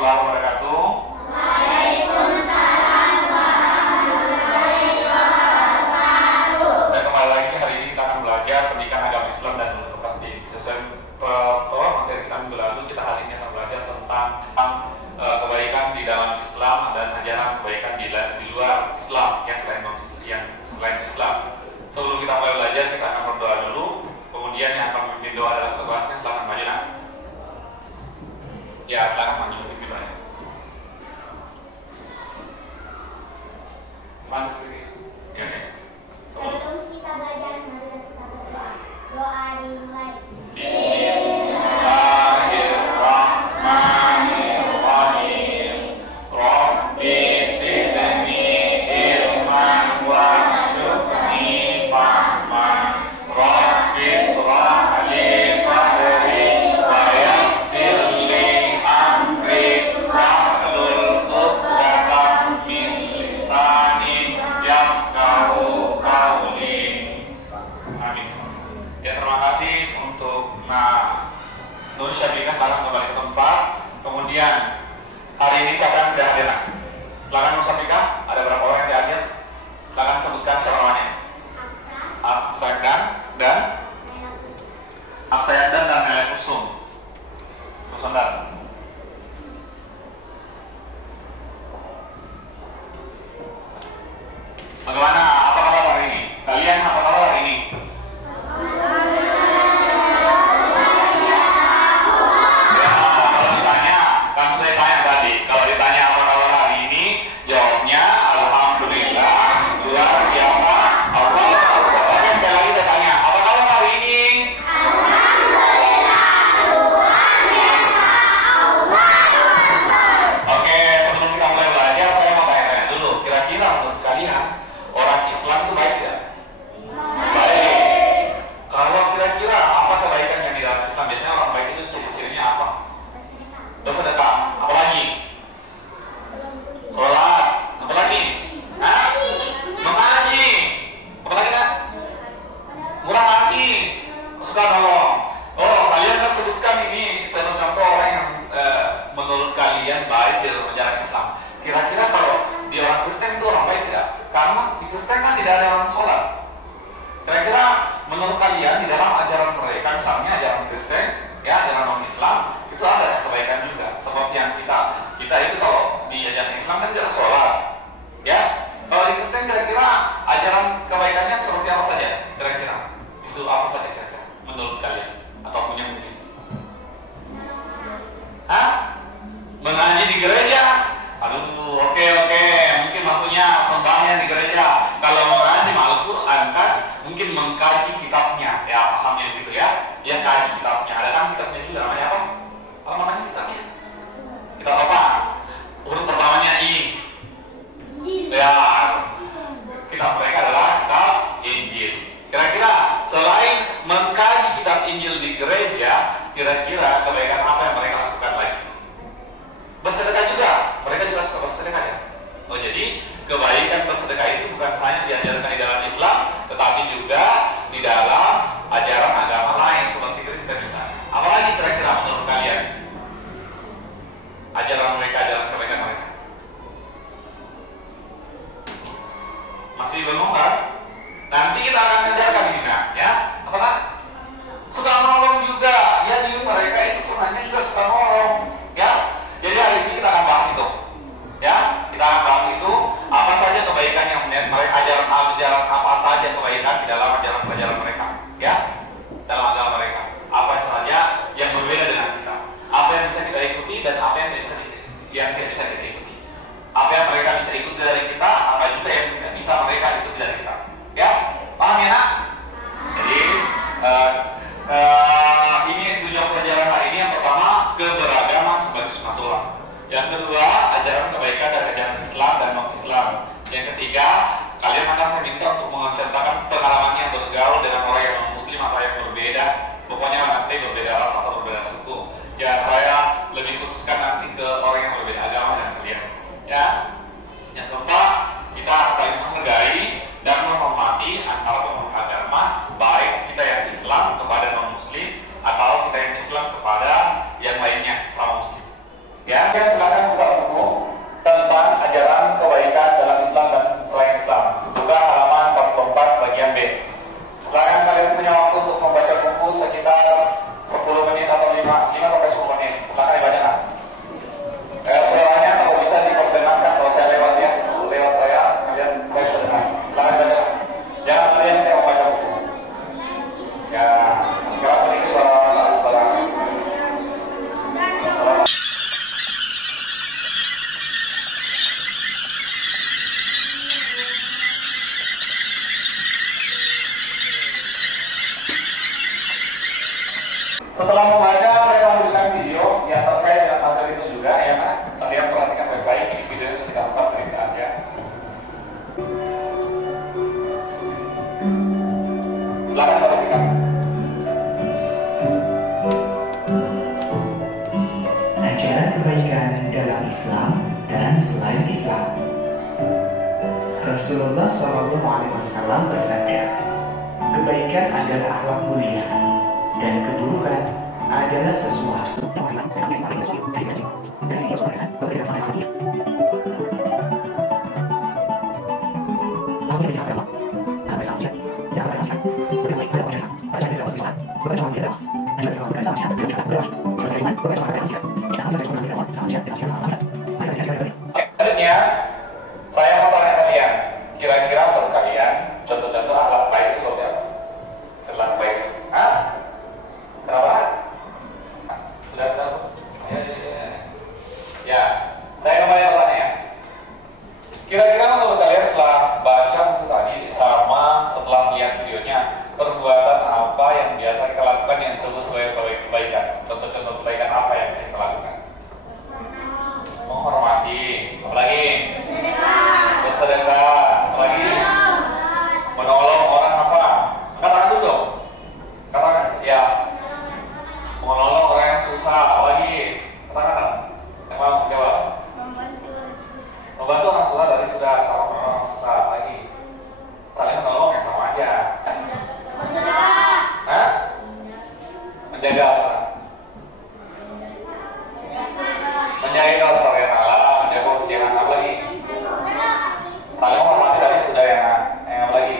warahmatullahi wabarakatuh. Waalaikumsalam warahmatullahi wabarakatuh. Dan kembali lagi, hari ini kita akan belajar pendidikan agama Islam dan ilmu praktik. Sesuai materi kita minggu lalu, kita hari ini akan belajar tentang kebaikan di dalam Islam dan ajaran kebaikan di luar Islam yang selain Islam. Sebelum kita mulai belajar, kita akan berdoa dulu. Kemudian yang akan memimpin doa dalam kelasnya, silakan maju nak. Ya, silakan maju memimpin doanya. Mana sih? Ya, ya. Sebelum kita belajar, mari kita berdoa. Doa dimulai. Bismillahirrahmanirrahim. Rabbi zidni ilman warzuqni fahman. Rabbi shrah li sadri wa yassir li amri wahlul 'uqdatam min lisani yafqahu qawli. Amin. Ya, terima kasih untuk Nur Syabika, silakan kembali ke tempat. Kemudian hari ini siapa yang tidak hadir? Silakan Nur Syabika, ada berapa orang yang tidak hadir? Silakan sebutkan siapa namanya. Aksayan dan Nela Kusum. Nusantara. Bagaimana? Apa kabar hari ini? Kalian apa kabar hari ini? Ya, kalau ditanya, kan sudah tanya tadi. Kalau ditanya apa kabar hari ini, jawabnya alhamdulillah, luar biasa, Allah. Oke, sekali lagi saya tanya, apa kabar hari ini? Oke, sebelum kita mulai belajar, saya mau tanya dulu. Kira-kira menurut kalian, orang Islam itu baik tidak? Baik. Kalau kira-kira apa kebaikan yang di dalam Islam? Biasanya orang baik itu ciri-cirinya apa? Bersedekah. Apa lagi? Sholat. Apa lagi? Hah? Mengaji. Apa lagi nak? Murah hati. Suka nolong. Oh, kalian kan sebutkan ini contoh-contoh orang yang menurut kalian baik di dalam ajaran Islam. Kira-kira kalau di orang Kristen itu orang baik tidak? Karena di Kristen kan tidak ada orang sholat. Kira-kira menurut kalian di dalam ajaran mereka, misalnya ajaran Kristen, ya ajaran non-Islam, itu ada kebaikan juga. Seperti yang kita itu kalau di ajaran Islam kan tidak sholat, ya. Kalau di Kristen kira-kira ajaran kebaikannya seperti apa saja? Kira-kira isu apa saja kira-kira menurut kalian atau punya mungkin? Hah? Mengaji di gereja? Aduh, oke. Mungkin maksudnya sembahnya di gereja. Kalau mengaji Al-Quran kan, mungkin mengkaji kitabnya. Ya, pahamnya gitu ya. Dia kaji kitabnya. Ada kan kitabnya juga, namanya apa? Apa namanya kitabnya? Kitab apa? Huruf pertamanya I. Ya, kitab mereka adalah kitab Injil. Kira-kira selain mengkaji kitab Injil di gereja, kira-kira kebaikan apa yang mereka lakukan lagi? Bersedekah juga, mereka juga suka bersedekah ya. Oh, jadi kebaikan bersedekah itu bukan hanya diajarkan di dalam Islam, tetapi juga di dalam ajaran agama lain seperti Kristen misalnya. Apalagi kira-kira menurut kalian ajaran mereka, ajaran kebaikan mereka? Masih bingung kan? Nanti kita akan ajarkan ini nah, ya. Apa kan? Suka menolong juga. Ya, di mereka itu sebenarnya juga suka menolong, ya. Jadi hari ini kita akan bahas itu, ya. Kita akan bahas itu apa saja kebaikan yang mereka ajaran apa saja kebaikan di dalam ajaran mereka, ya, dalam agama mereka. Apa saja yang berbeda dengan kita, apa yang bisa kita ikuti dan apa yang tidak bisa kita ikuti. Apa yang mereka bisa ikuti dari kita, apa juga yang tidak bisa mereka ikuti dari kita, ya. Paham ya nak? Jadi ini tujuan pelajaran hari ini. Yang pertama, keberagaman sebagai sunnatullah. Yang kedua, ajaran kebaikan dari ajaran Islam dan non-Islam. Yang ketiga, kalian akan saya minta untuk menceritakan pengalaman yang bergaul dengan orang yang non-Muslim atau yang berbeda. Pokoknya nanti berbeda ras atau berbeda suku. Ya, saya lebih khususkan nanti ke orang yang berbeda agama dan kalian. Ya. Yang keempat, kita saling menghargai dan menghormati antara pemeluk agama, baik kita yang Islam kepada non-Muslim kebaikan dalam Islam dan selain Islam. Rasulullah SAW bersabda, kebaikan adalah akhlak mulia dan keburukan adalah sesuatu Selanjutnya, saya mau tanya kalian, kira-kira menurut kalian contoh-contoh akhlak baik itu seperti apa? Akhlak baik, hah? Kenapa? Sudah. Ya, saya kembali bertanya ya. Kira-kira menurut kalian setelah baca buku tadi sama setelah melihat videonya, perbuatan apa yang biasa kita lakukan yang disebut sebagai kebaikan? Contoh-contoh kebaikan apa yang bisa kita lakukan? Menghormati, apalagi? Bersedekah, apalagi? Menolong orang apa? Katakan dulu dong. Katakan, ya. Menolong orang yang susah, apalagi? Katakan, yang mau jawab. Membantu orang susah dari sudah sama menolong orang susah, apalagi? Saling menolong yang sama aja. Hah? Menjaga apa? Menjaga kelestarian alam, menjaga kebersihan, apa lagi? Saling menghormati dari sudah yang apa lagi?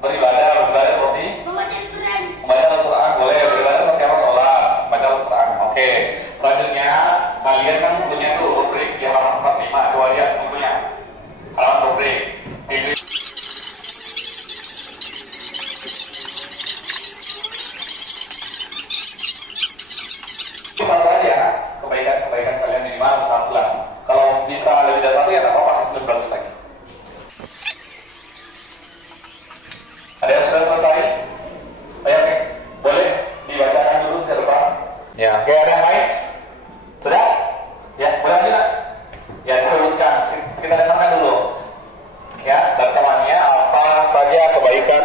Beribadah seperti? Membaca Al-Quran, boleh. Beribadah seperti apa? Sholat, baca Al-Quran. Oke. Selanjutnya, kalian kan punya tuh rubrik di halaman 45. Coba lihat bukunya. Halaman rubrik. Satu aja, kebaikan kalian minimal satu lah. Kalau bisa lebih dari satu ya nggak apa-apa, lebih bagus lagi. Ada yang sudah selesai? Ayo, oke. Boleh dibacakan dulu ke depan. Ya, oke, ada yang lain? Sudah? Ya, boleh lanjut lah. Ya, disebutkan. Kita dengarkan dulu. Ya, dan temannya apa saja kebaikan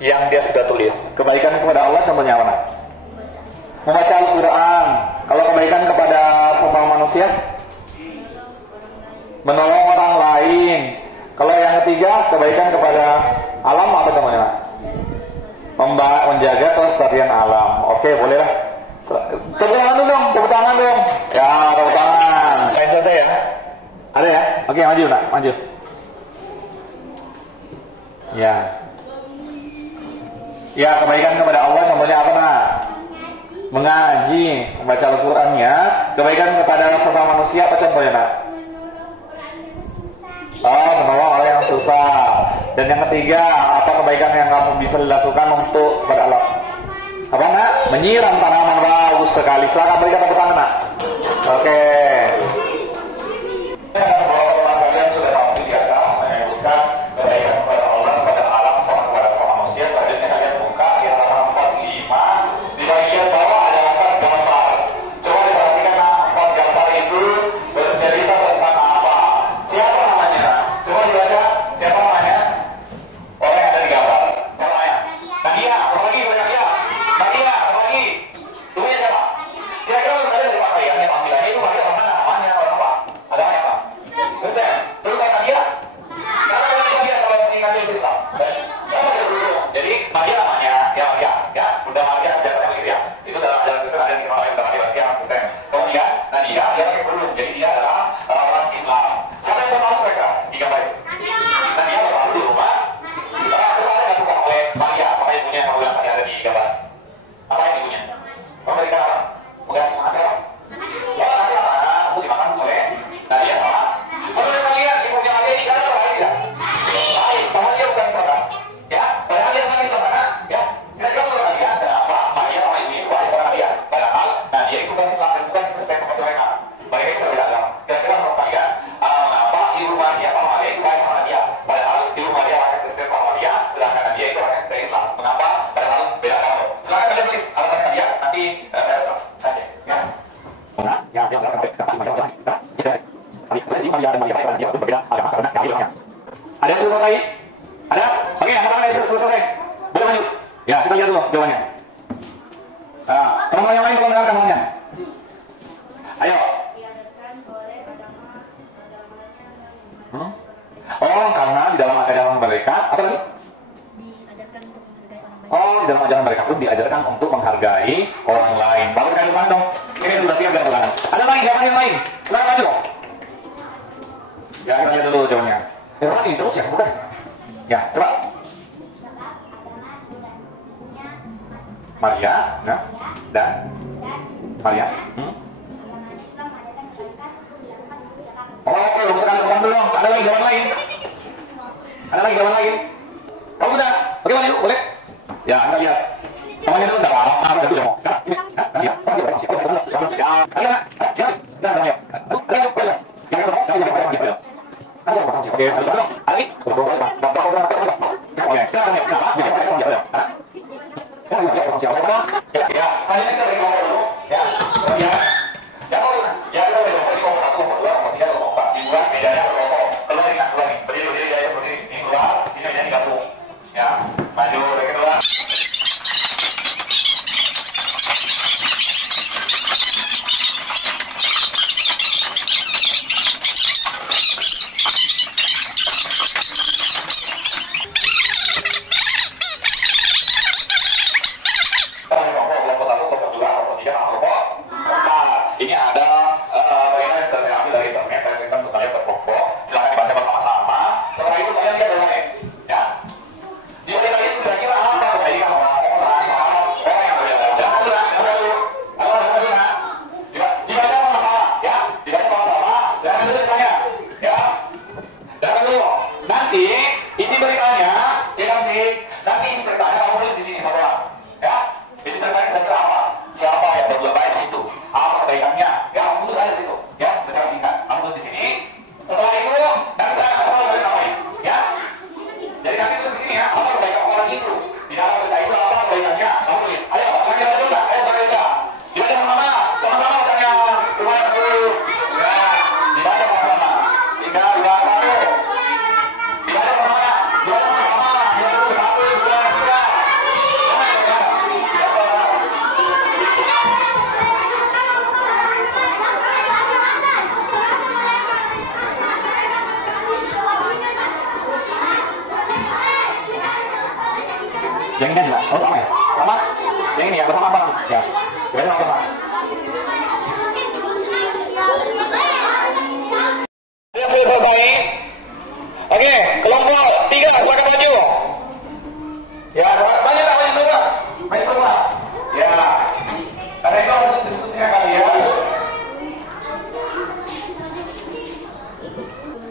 yang dia sudah tulis. Kebaikan kepada Allah contohnya mana? Membaca Al-Quran. Kalau kebaikan kepada sesama manusia, menolong orang lain. Kalau yang ketiga, kebaikan kepada alam apa namanya? Menjaga kelestarian alam. Oke, bolehlah. Tepuk tangan dulu dong, tepuk tangan dong. Ya, tepuk tangan. Lain selesai ya? Ada ya? Oke, maju nak, maju. Ya. Ya, kebaikan kepada Allah contohnya apa nak? Mengaji, membaca Al-Qurannya. Kebaikan kepada sesama manusia apa contohnya nak? Menolong orang yang susah. Dan yang ketiga, apa kebaikan yang kamu bisa dilakukan untuk kepada Allah? Apa nak? Menyiram tanaman, bagus sekali. Silakan berikan tepuk tangan nak. Oke. Kalian sudah tahu di atas menyebutkan kebaikan kepada Allah, kepada alam, sama kepada sesama manusia. Selanjutnya kalian buka di halaman 45 di bagian bawah. Ada yang sudah selesai? Ada? Oke, yang pertama yang sudah selesai. Boleh lanjut? Ya, kita lihat dulu jawabannya. Teman-teman yang lain tolong dengarkan jawabannya. Ada lagi jawaban yang lain? Silakan maju. Ya, kita lihat dulu jawabannya. Ya, masa ini terus ya, bukan? Ya, coba. Maria, nah, dan Maria. Oke, bagus sekali, teman dulu. Ada lagi jawaban lain? Ada lagi jawaban lain? Kamu sudah? Oke, maju, boleh? Ya, Anda lihat. Temannya dulu, tidak apa-apa, ada dulu demo. Ya, ini, ya, maju, kedua. Ini ada berita yang saya ambil dari internet, saya berikan untuk kalian berkelompok. Silahkan dibaca bersama-sama. Setelah itu kalian lihat dulu ya. Di berita itu kira-kira apa kebaikan orang yang berbeda. Jangan dulu. Dibaca sama-sama ya. Dibaca sama-sama. Jangan dulu ceritanya ya. Jangan dulu. Nanti isi beritanya cantik. Nanti isi ceritanya kamu tulis di sini semua ya. Isi ceritanya kira-kira apa? Siapa yang berbuat baik di situ? Apa kebaikannya? Ya, kamu tulis aja di situ. Ya, secara singkat. Kamu tulis di sini. Setelah itu, nanti saya akan selalu ngapain? Ya. Jadi nanti tulis di sini ya. Apa kebaikan orang itu? Di dalam berita itu apa kebaikannya? Kamu tulis. Ayo, kami lanjut enggak? Ayo, saya baca. Dibaca sama-sama. Sama-sama bacanya. Semuanya dulu. Ya, dibaca sama-sama. 3, 2, 1. Dibaca sama-sama. Dibaca sama-sama. Ya, 1, 2, 3. Yang ini aja, oh sama ya? Sama? Yang ini ya, bersama apa? Ya, kita sama-sama. Yang sudah selesai. Oke, kelompok 3, silakan maju. Ya, maju tak maju semua? Maju semua. Ya, karena itu harus diskusinya kalian.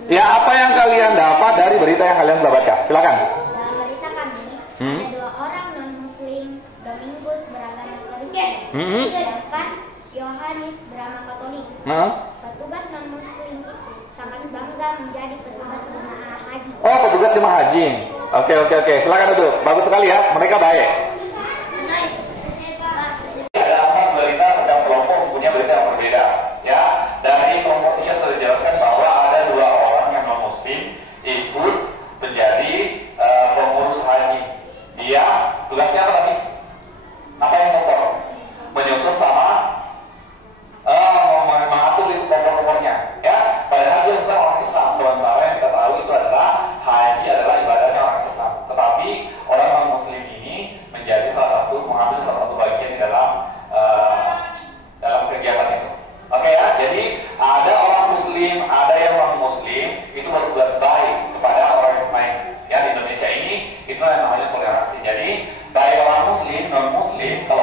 Ya, apa yang kalian dapat dari berita yang kalian sudah baca? Silakan. Dalam berita kami, ada 2 orang non-muslim, Domingus beragama Kristen, sedangkan Yohanes beragama Katolik. Petugas non-muslim itu sangat bangga menjadi petugas jemaah haji. Oh, petugas jemaah haji. Oke. Silakan duduk. Bagus sekali ya. Mereka baik. Ada 4 berita setiap kelompok mempunyai berita yang berbeda. Ya, dari kelompok 3 sudah dijelaskan bahwa ada 2 orang yang non-muslim ikut menjadi pengurus haji. Dia tugasnya apa tadi? Ngapain motor? Menyusun sama mengatur itu kelompok-kelompoknya. Ya, padahal dia bukan orang Islam. Sementara yang kita tahu itu adalah haji adalah ibadahnya orang Islam. Tetapi orang non-muslim ini menjadi mengambil salah satu bagian di dalam kegiatan itu. Oke ya, jadi ada orang muslim, ada yang non-muslim itu berbuat baik kepada orang yang lain. Ya, di Indonesia ini itu yang namanya toleransi. Jadi baik orang muslim, non-muslim, kalau